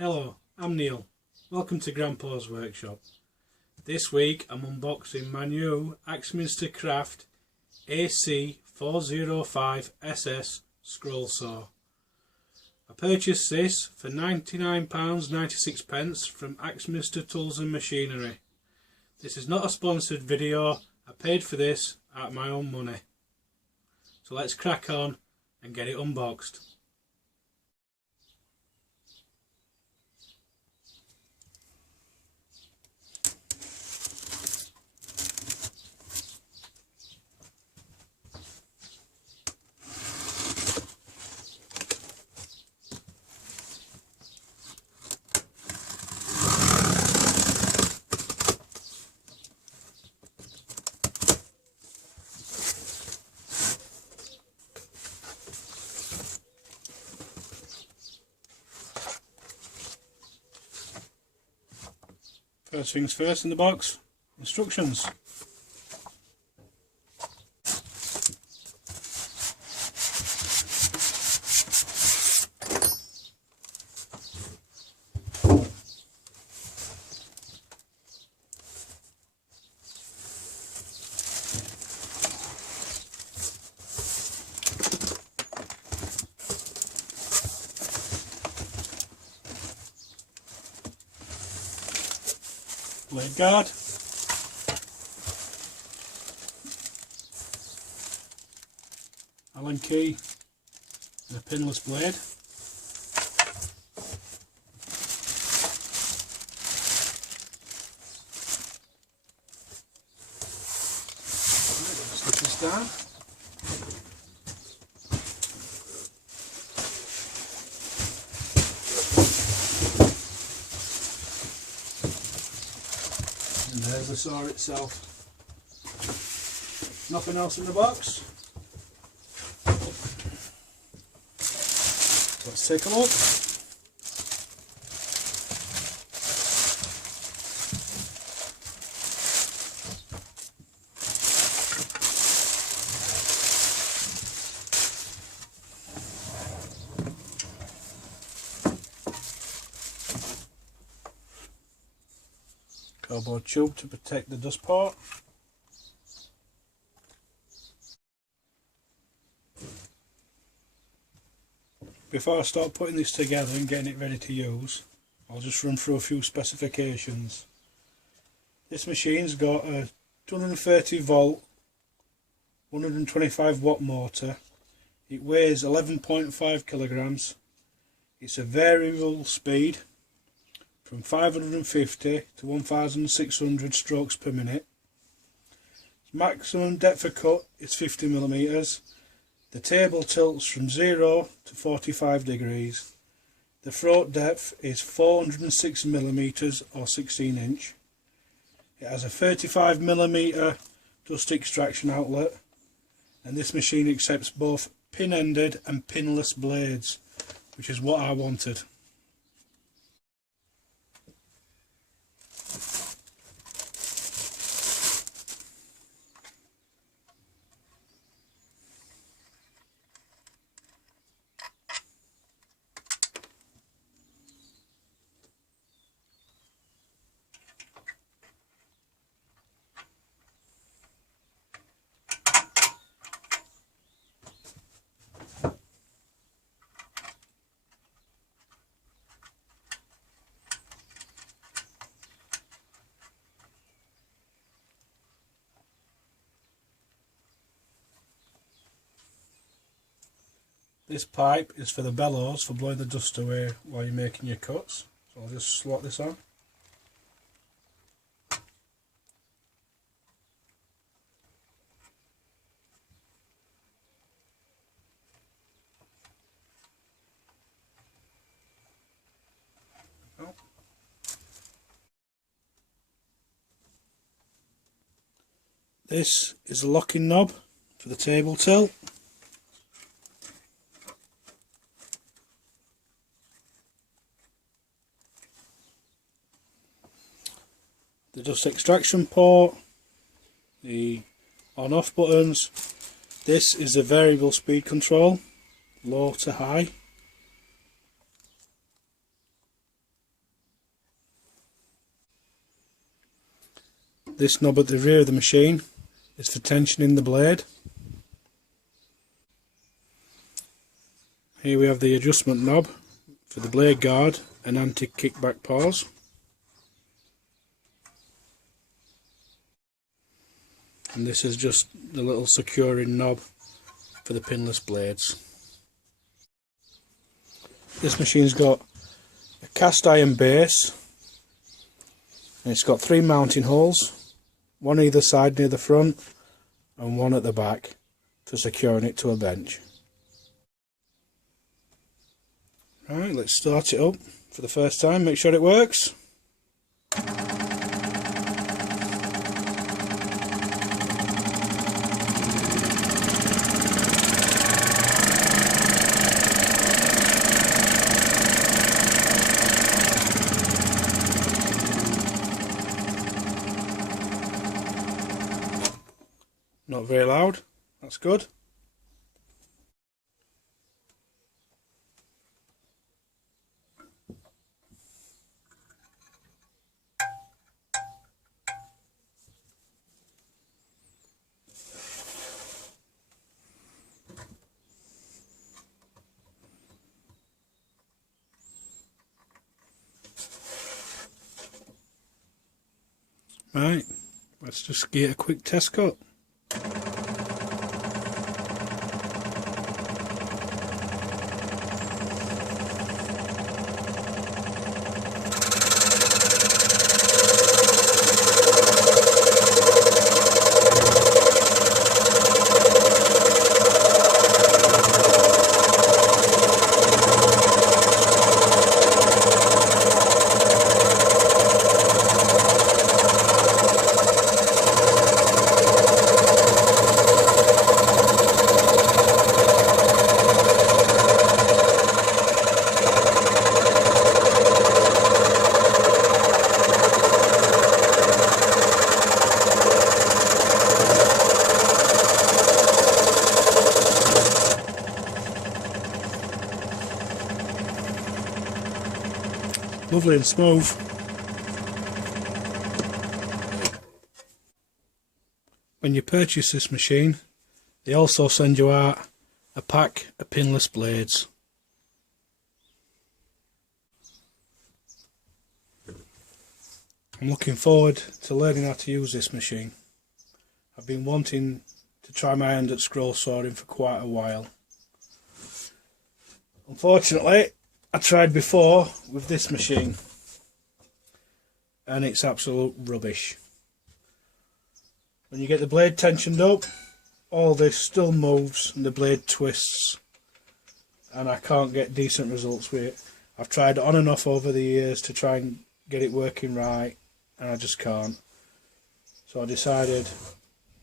Hello, I'm Neil. Welcome to Grandpa's Workshop. This week I'm unboxing my new Axminster Craft AC405SS scroll saw. I purchased this for £99.96 from Axminster Tools and Machinery. This is not a sponsored video. I paid for this out of my own money. So let's crack on and get it unboxed. First things first in the box, instructions. Blade guard, Allen key and a pinless blade. Slip this down. And there's the saw itself. Nothing else in the box. Let's take a look. Cardboard tube to protect the dust part. Before I start putting this together and getting it ready to use, I'll just run through a few specifications. This machine's got a 230 volt 125 watt motor. It weighs 11.5 kilograms. It's a variable speed from 550 to 1600 strokes per minute. Maximum depth of cut is 50 millimeters. The table tilts from 0 to 45 degrees. The throat depth is 406 millimeters or 16 inch. It has a 35 millimeter dust extraction outlet, and this machine accepts both pin-ended and pinless blades, which is what I wanted. This pipe is for the bellows for blowing the dust away while you're making your cuts. So I'll just slot this on. This is the locking knob for the table tilt. The dust extraction port, the on off buttons. This is the variable speed control, low to high. This knob at the rear of the machine is for tensioning the blade. Here we have the adjustment knob for the blade guard and anti-kickback pause. And this is just the little securing knob for the pinless blades. This machine's got a cast iron base and it's got 3 mounting holes, one either side near the front and one at the back for securing it to a bench. Right, let's start it up for the first time, make sure it works. Not very loud, that's good. Right, let's just get a quick test cut. Lovely and smooth. When you purchase this machine, they also send you out a pack of pinless blades. I'm looking forward to learning how to use this machine. I've been wanting to try my hand at scroll sawing for quite a while. Unfortunately, I tried before with this machine and it's absolute rubbish. When you get the blade tensioned up, all this still moves and the blade twists and I can't get decent results with it. I've tried on and off over the years to try and get it working right and I just can't. So I decided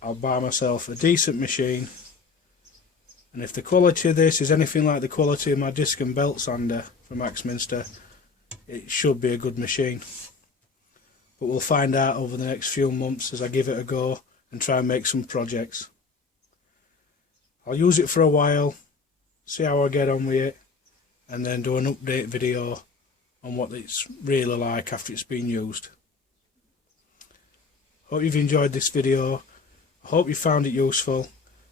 I'll buy myself a decent machine, and if the quality of this is anything like the quality of my disc and belt sander from Axminster, it should be a good machine. But we'll find out over the next few months as I give it a go and try and make some projects. I'll use it for a while, see how I get on with it, and then do an update video on what it's really like after it's been used. Hope you've enjoyed this video, I hope you found it useful,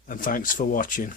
and thanks for watching.